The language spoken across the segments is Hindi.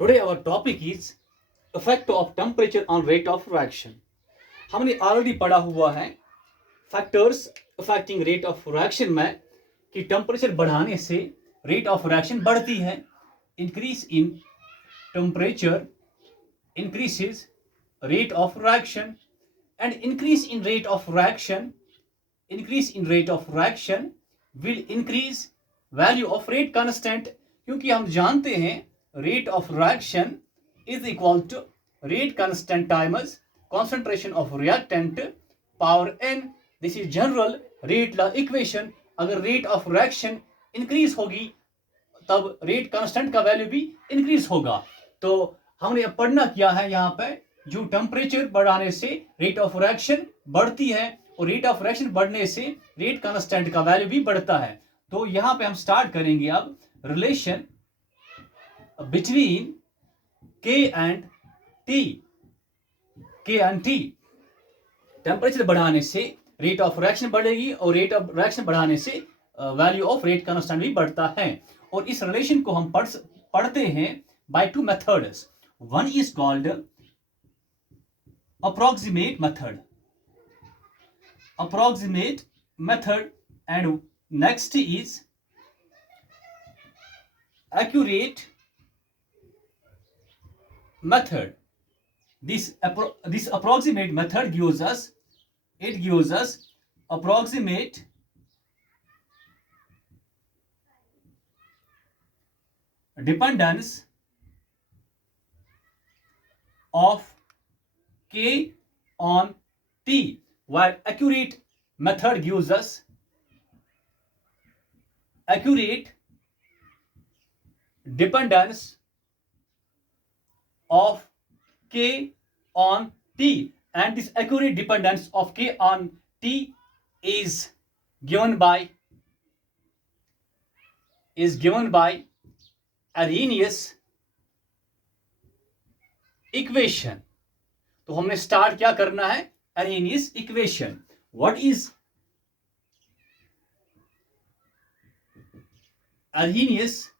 Today our topic is effect of temperature on rate of reaction. हमने ऑलरेडी पढ़ा हुआ है factors affecting rate of reaction में कि टेम्परेचर बढ़ाने से रेट ऑफ रिएक्शन बढ़ती है. Increase in temperature increases rate of reaction and increase in rate of reaction will increase value of rate constant, क्योंकि हम जानते हैं rate of reaction is equal to rate constant times concentration of reactant power n. this is general rate law equation. अगर rate of reaction increase होगी तब rate constant का वैल्यू भी increase होगा. तो हमने अब पढ़ना क्या है, यहाँ पे जो टेम्परेचर बढ़ाने से रेट ऑफ रिएक्शन बढ़ती है और रेट ऑफ रिएक्शन बढ़ने से रेट कांस्टेंट का वैल्यू भी बढ़ता है. तो यहाँ पे हम स्टार्ट करेंगे अब रिलेशन बिटवीन के एंड टी. टेम्परेचर बढ़ाने से रेट ऑफ रिएक्शन बढ़ेगी और रेट ऑफ रिएक्शन बढ़ाने से वैल्यू ऑफ रेट कांस्टेंट भी बढ़ता है. और इस रिलेशन को हम पढ़ते हैं by two methods. One is called approximate method and next is accurate method. This approximate method gives us approximate dependence of K on T, while accurate method gives us accurate dependence of K on T, and this accurate dependence of K on T is given by Arrhenius equation. तो हमने स्टार्ट क्या करना है, Arrhenius equation. What is Arrhenius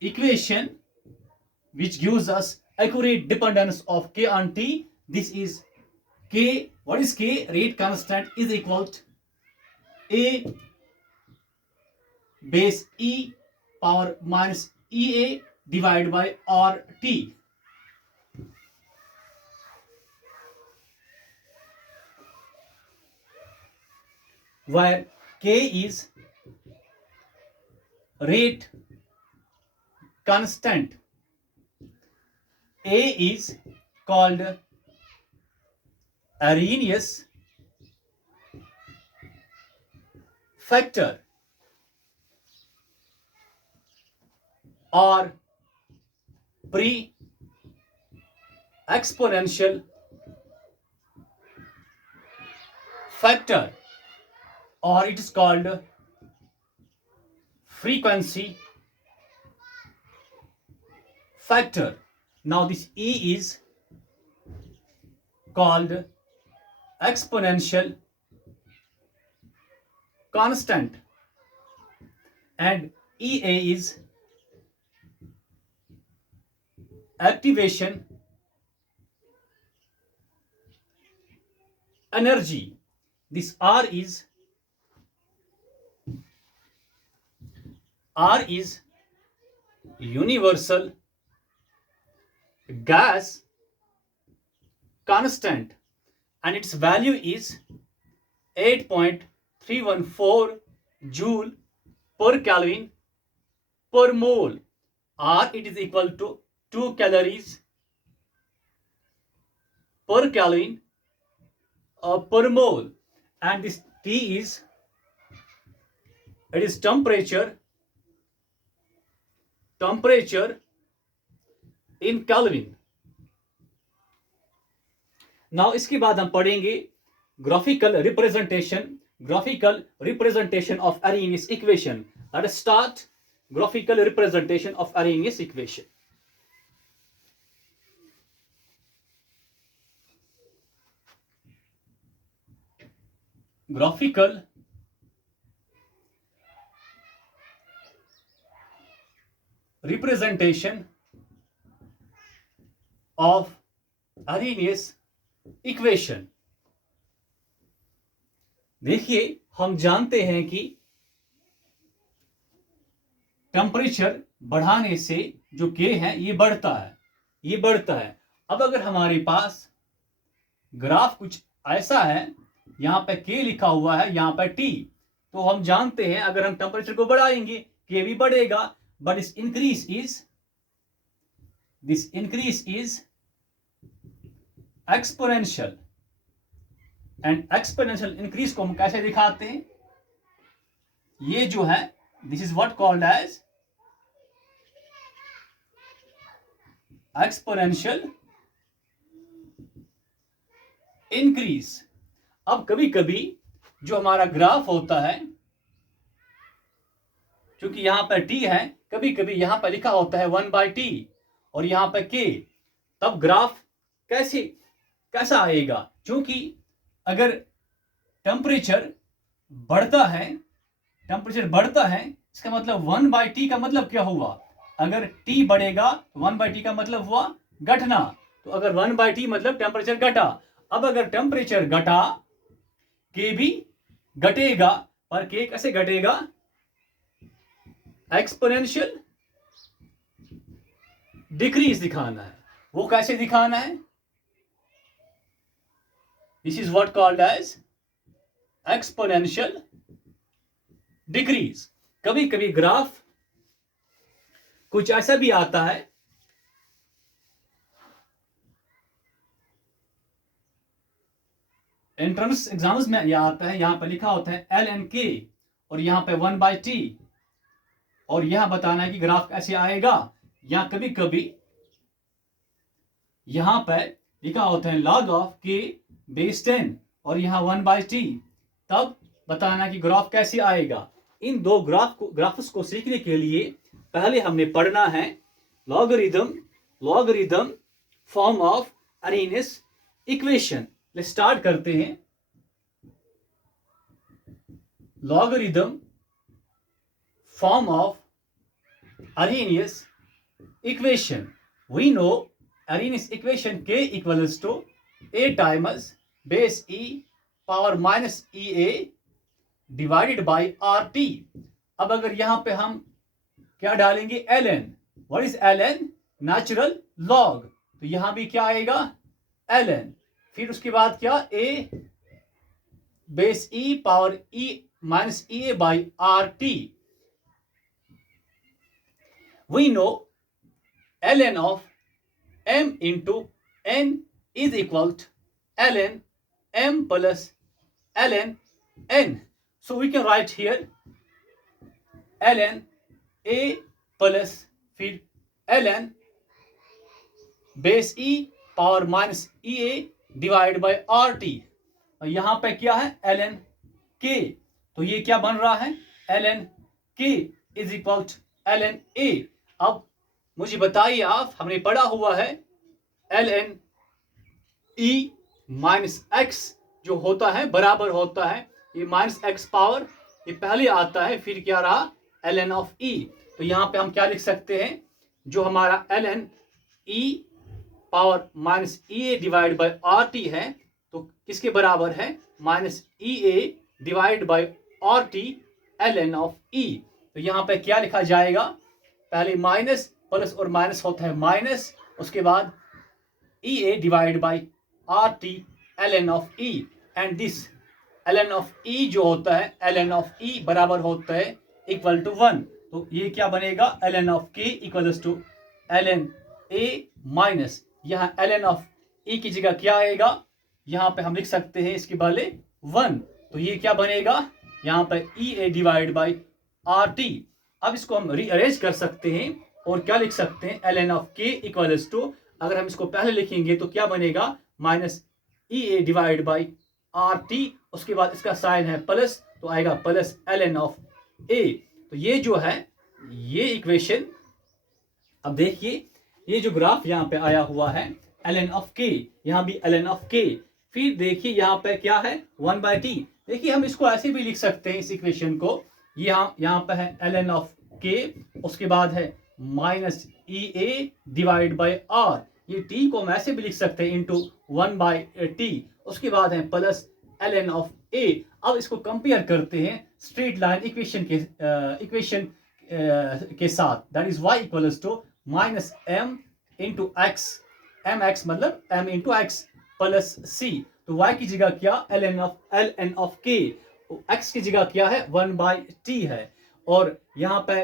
equation which gives us accurate dependence of K on T? This is K. What is K? Rate constant is equal to A base E power minus EA divided by RT. Where K is rate constant, A is called Arrhenius factor or pre-exponential factor, or it is called frequency factor. Now this E is called exponential constant and EA is activation energy. This R is universal gas constant and its value is 8.314 joule per Kelvin per mole. R, it is equal to 2 calories per Kelvin per mole, and this T is temperature in Kelvin. Now इसके बाद हम पढ़ेंगे graphical representation of Arrhenius equation. Let us start graphical representation of Arrhenius equation. Graphical representation of Arrhenius equation. देखिए, हम जानते हैं कि टेम्परेचर बढ़ाने से जो K है ये बढ़ता है, अब अगर हमारे पास ग्राफ कुछ ऐसा है, यहां पे K लिखा हुआ है, यहां पे T, तो हम जानते हैं अगर हम टेम्परेचर को बढ़ाएंगे K भी बढ़ेगा, but this increase is exponential, and exponential increase को हम कैसे दिखाते हैं, ये जो है this is what called as exponential increase. अब कभी कभी जो हमारा ग्राफ होता है, क्योंकि यहां पर T है, कभी कभी यहां पर लिखा होता है 1/T और यहां पर K, तब ग्राफ कैसा आएगा, क्योंकि अगर टेम्परेचर बढ़ता है, इसका मतलब 1/T का मतलब क्या हुआ, अगर T बढ़ेगा 1/T का मतलब हुआ घटना, तो अगर 1/T मतलब टेम्परेचर घटा. अब अगर टेम्परेचर घटा K भी घटेगा, पर K कैसे घटेगा, एक्सपोनेंशियल डिक्रीज दिखाना है. वो कैसे दिखाना है, this is what called as exponential decrease. कभी कभी ग्राफ कुछ ऐसा भी आता है, एंट्रेंस एग्जाम्स में यह आता है, यहां पर लिखा होता है ln(k) और यहां पे 1/T, और यह बताना है कि ग्राफ कैसे आएगा, या कभी कभी यहां पर लिखा होता है log of K base 10 और यहां 1/T, तब बताना कि ग्राफ कैसे आएगा. इन दो ग्राफ्स को सीखने के लिए पहले हमने पढ़ना है logarithm form of Arrhenius equation. Let's start करते हैं. Logarithm form of Arrhenius equation. We know Arrhenius equation K equals to A times base E power minus EA divided by RT. अब अगर यहां पे हम क्या डालेंगे, ln. What is ln? Natural log. तो यहां भी क्या आएगा, ln. फिर उसके बाद क्या, A base E power E minus EA by RT. We know ln of m into n is equal to ln m plus ln n. So we can write here ln a plus फिर ln base e power minus ea divided by rt. और यहां पे क्या है, ln k, तो ये क्या बन रहा है, ln k is equal to ln a. अब मुझे बताइए आप, हमने पढ़ा हुआ है ln e माइनस x जो होता है बराबर होता है, ये माइनस x पावर ये पहले आता है, फिर क्या रहा ln ऑफ e. तो यहां पे हम क्या लिख सकते हैं, जो हमारा ln e power minus e a divide by R T है, तो किसके बराबर है, minus e a divide by R T ln of e. तो यहां पे क्या लिखा जाएगा, पहले माइनस प्लस और माइनस होता है माइनस, उसके बाद E A divide by R T ln of E, and this ln of E जो होता है ln ऑफ ई बराबर होता है इक्वल टू 1. तो ये क्या बनेगा, ln of k equals to ln A minus, यहाँ ln ऑफ ई की जगह क्या आएगा, यहाँ पे हम लिख सकते हैं इसके बदले 1. तो ये क्या बनेगा, यहाँ पे ई A divide by R T. अब इसको हम रीअरेंज कर सकते हैं और क्या लिख सकते हैं, ln of k equals to, अगर हम इसको पहले लिखेंगे तो क्या बनेगा, minus E A divide by R T, उसके बाद इसका साइन है प्लस, तो आएगा प्लस ln ऑफ ए. तो ये जो है ये इक्वेशन, अब देखिए ये जो ग्राफ यहाँ पे आया हुआ है ln ऑफ के, यहाँ भी ln ऑफ के, फिर देखिए यहाँ पे क्या है 1/t. देखिए हम इसको ऐसे भी लिख सकते हैं इस इक्वेशन को, यहाँ पे है ln ऑफ के, उसके बाद है minus E A divide by R, ये टी को हम ऐसे भी लिख सकते हैं इंटू 1/t, उसके बाद है प्लस ln ऑफ a। अब इसको कंपेयर करते हैं स्ट्रेट लाइन इक्वेशन के साथ, that is y equals to minus m into x, m x मतलब m into x plus c। तो y की जगह क्या ln ऑफ k, x की जगह क्या है 1/t है, और यहाँ पे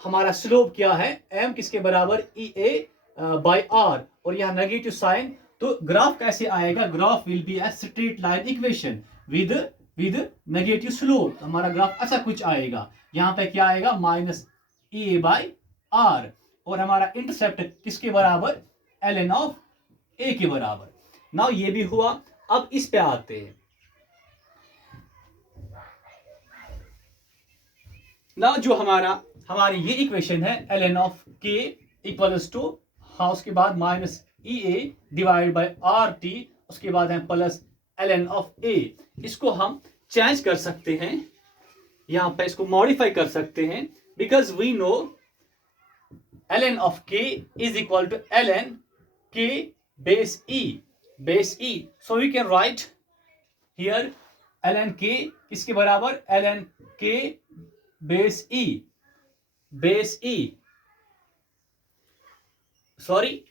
हमारा स्लोप क्या है m किसके बराबर EA/r, और यहाँ नेगेटिव साइन। तो ग्राफ कैसे आएगा, graph will be a straight line equation with negative slope. हमारा ग्राफ ऐसा कुछ आएगा, यहाँ पे क्या आएगा माइनस EA/r, और हमारा इंटरसेप्ट किसके बराबर ln ऑफ a के बराबर। नाउ ये भी हुआ। अब इस पे आते हैं। नाउ जो हमारी ये इक्वेशन है ln of k equals to, हाँ उसके बाद minus EA divide by RT, उसके बाद है प्लस ln ऑफ a। इसको हम चेंज कर सकते हैं, यहाँ पे इसको मॉडिफाई कर सकते हैं, because we know ln of k is equal to ln k base e। So we can write here ln k किसके बराबर ln k base e, sorry,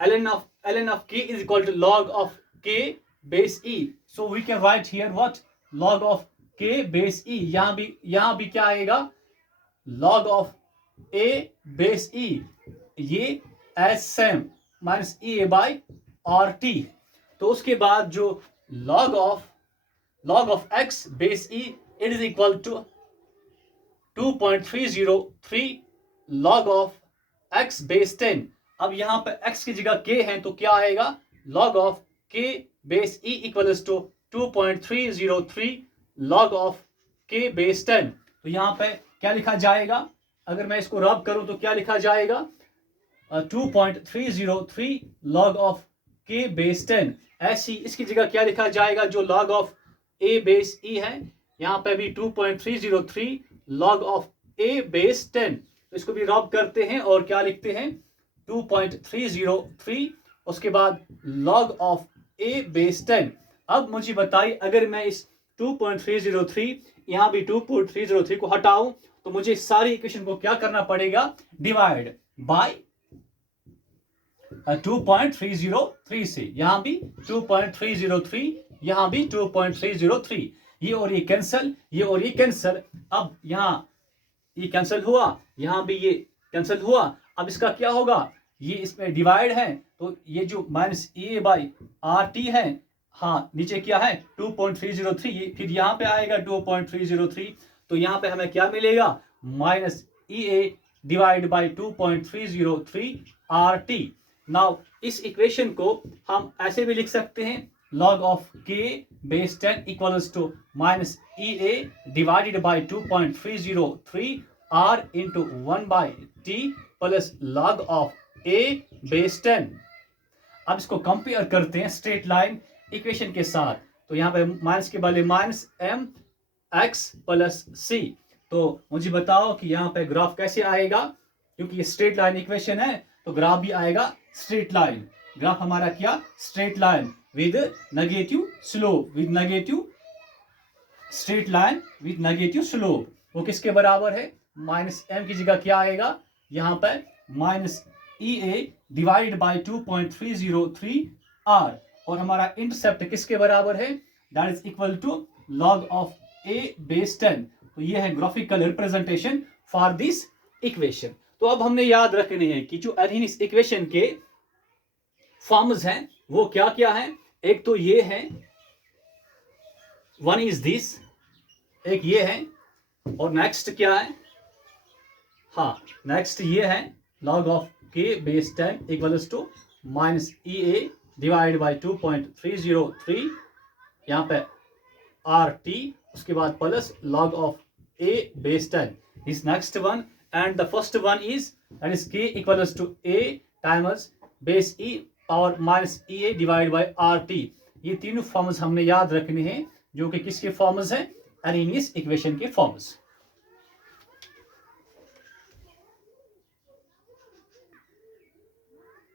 ln of k is equal to log of k base e, so we can write here what log of k base e। यहां भी क्या आएगा log of a base e, ये as same माइनस EA/RT। तो उसके बाद जो log of x base e, it is equal to 2.303 log of x base 10। अब यहाँ पे x की जगह k है, तो क्या आएगा log of k base e equals to 2.303 log of k base 10। तो यहाँ पे क्या लिखा जाएगा, अगर मैं इसको रब करूं तो क्या लिखा जाएगा 2.303 log of k बेस 10। ऐसी इसकी जगह क्या लिखा जाएगा, जो log of a base e है, यहाँ पे भी 2.303 log of a बेस 10। तो इसको भी रब करते हैं और क्या लिखते हैं 2.303, उसके बाद log of a बेस 10। अब मुझे बताइए, अगर मैं इस 2.303 यहाँ भी 2.303 को हटाऊं, तो मुझे सारी इक्वेशन को क्या करना पड़ेगा, डिवाइड बाय 2.303 से। यहाँ भी 2.303, यहाँ भी 2.303, ये और ये कैंसल, ये और ये कैंसल। अब यहाँ ये कैंसल हुआ, यहाँ भी ये कैंसल हुआ। अब इसका क्या होगा, ये इसमें डिवाइड है, तो ये जो माइनस EA/RT है, हाँ नीचे क्या है 2.303, ये फिर यहाँ पे आएगा 2.303। तो यहाँ पे हमें क्या मिलेगा minus EA divide by 2.303 RT। Now इस इक्वेशन को हम ऐसे भी लिख सकते हैं log of k base 10 equals to minus EA divided by 2.303 R into 1 by T plus log of A base 10। अब इसको कंपेयर करते हैं स्ट्रेट लाइन इक्वेशन के साथ। तो यहाँ पे माइनस के बदले minus m x plus c। तो मुझे बताओ कि यहाँ पे ग्राफ कैसे आएगा, क्योंकि ये स्ट्रेट लाइन इक्वेशन है, तो ग्राफ भी आएगा स्ट्रेट लाइन। ग्राफ हमारा क्या straight line with negative slope, with negative straight line with negative slope। वो किसके बराबर है, माइनस m की जगह क्या आएगा, यहाँ पर minus EA divided by 2.303 R, और हमारा इंटरसेप्ट किसके बराबर है, that is equal to log of a base 10। तो ये है graphical representation for this equation. तो अब हमने याद रखने हैं कि जो अरहिनिस इक्वेशन के फॉर्म्स हैं वो क्या क्या है। एक तो ये है, वन इज दिस, एक ये है, और नेक्स्ट क्या है, हाँ नेक्स्ट ये है log of k base 10 equals to minus EA divide by 2.303 यहाँ पे RT, उसके बाद plus log of a base 10 is next one, and the first one is that is k equals to a times base e और minus EA divide by RT। ये तीनों फॉर्म्स हमने याद रखने हैं, जो कि किसके फॉर्म्स हैं, अरहिनिस इक्वेशन के फॉर्म्स।